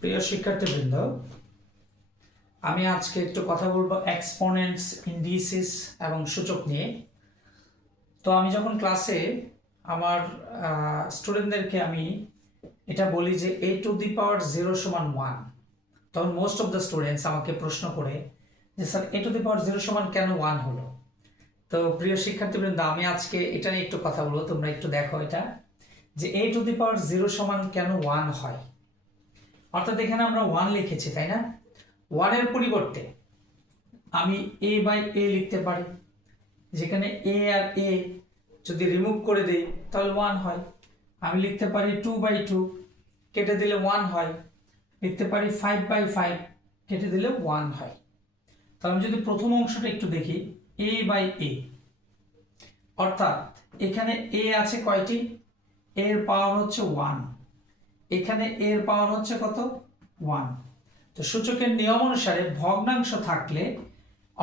প্রিয় শিক্ষার্থীবৃন্দ, আমি আজকে একটু কথা বলবো এক্সপোনেন্টস, ইন্ডিসিস এবং সূচক নিয়ে। তো আমি যখন ক্লাসে আমার স্টুডেন্টদেরকে আমি এটা বলি যে a টু দি পাওয়ার 0 সমান 1, তখন মোস্ট অফ দ্য স্টুডেন্টস আমাকে প্রশ্ন করে যে sir a to the power 0 সমান কেন 1 হলো। তো প্রিয় শিক্ষার্থীবৃন্দ, আমি আজকে এটা নিয়ে একটু কথা বলবো। তোমরা একটু দেখো এটা, যে a টু দি পাওয়ার 0 সমান কেন 1 হয়। অর্থাৎ এখানে আমরা 1 লিখেছি, তাই না? 1 এর পরিবর্তে আমি a বাই a লিখতে পারি, যেখানে a আর a যদি রিমুভ করে দেই তাহলে 1 হয়। আমি লিখতে পারি 2 বাই 2, কেটে দিলে 1 হয়। লিখতে পারি 5 বাই 5, কেটে দিলে 1 হয়। তাহলে আমি যদি প্রথম অংশটা একটু দেখি, a বাই a, অর্থাৎ এখানে a আছে কয়টি? এর পাওয়ার হচ্ছে 1, এখানে এর পাওয়ার হচ্ছে কত? 1। তো সূচকের নিয়ম অনুসারে ভগ্নাংশ থাকলে,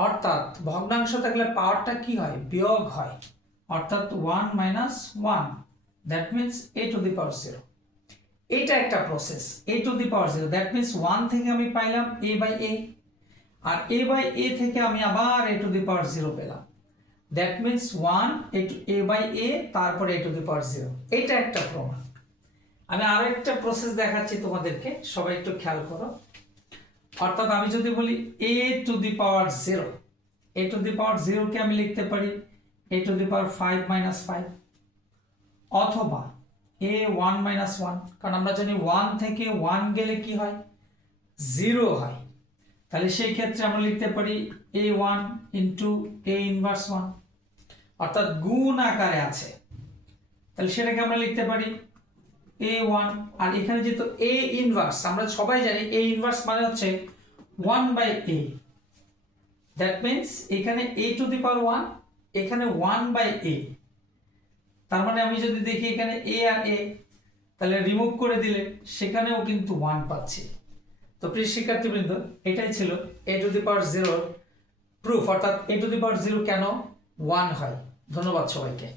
অর্থাৎ ভগ্নাংশ থাকলে পাওয়ারটা কি হয়? বিয়োগ হয়, অর্থাৎ 1 minus 1, that means a to the power 0। এটা একটা process, a to the power 0, that means 1 থেকে আমি পাইলাম a বাই a, আর a বাই a থেকে আমি আবার a টু দি পাওয়ার 0 পেলাম, that means 1 a by a, তারপরে a টু দি পাওয়ার 0। এটা একটা প্রমাণ। আমি আরো একটা প্রসেস দেখাচ্ছি তোমাদেরকে, সবাই একটু খেয়াল করো। অর্থাৎ আমি যদি বলি a to the power 0, a to the power 0 কে আমি লিখতে পারি a to the power 5 minus 5, অথবা a 1 মাইনাস 1, কারণ আমরা জানি 1 থেকে 1 গেলে কি হয়? 0 হয়। তাহলে সেই ক্ষেত্রে আমরা লিখতে পারি a1 ইন্টু a ইনভার্স 1, অর্থাৎ গুণ আকারে আছে, তাহলে সেটাকে আমরা লিখতে পারি a1। আর এখানে যেহেতু a ইনভার্স, আমরা সবাই জানি a ইনভার্স মানে হচ্ছে 1 বাই a, দ্যাট মিন্স এখানে a টু দি পাওয়ার 1, এখানে 1 বাই a। তার মানে আমি যদি দেখি এখানে a আর a, তাহলে রিমুভ করে দিলে সেখানেও কিন্তু 1 পাচ্ছি। তো প্রিয় শিক্ষার্থীবৃন্দ, এটাই ছিল a to the power 0 proof, অর্থাৎ a টু দি পাওয়ার 0 কেন 1 হয়। ধন্যবাদ সবাইকে।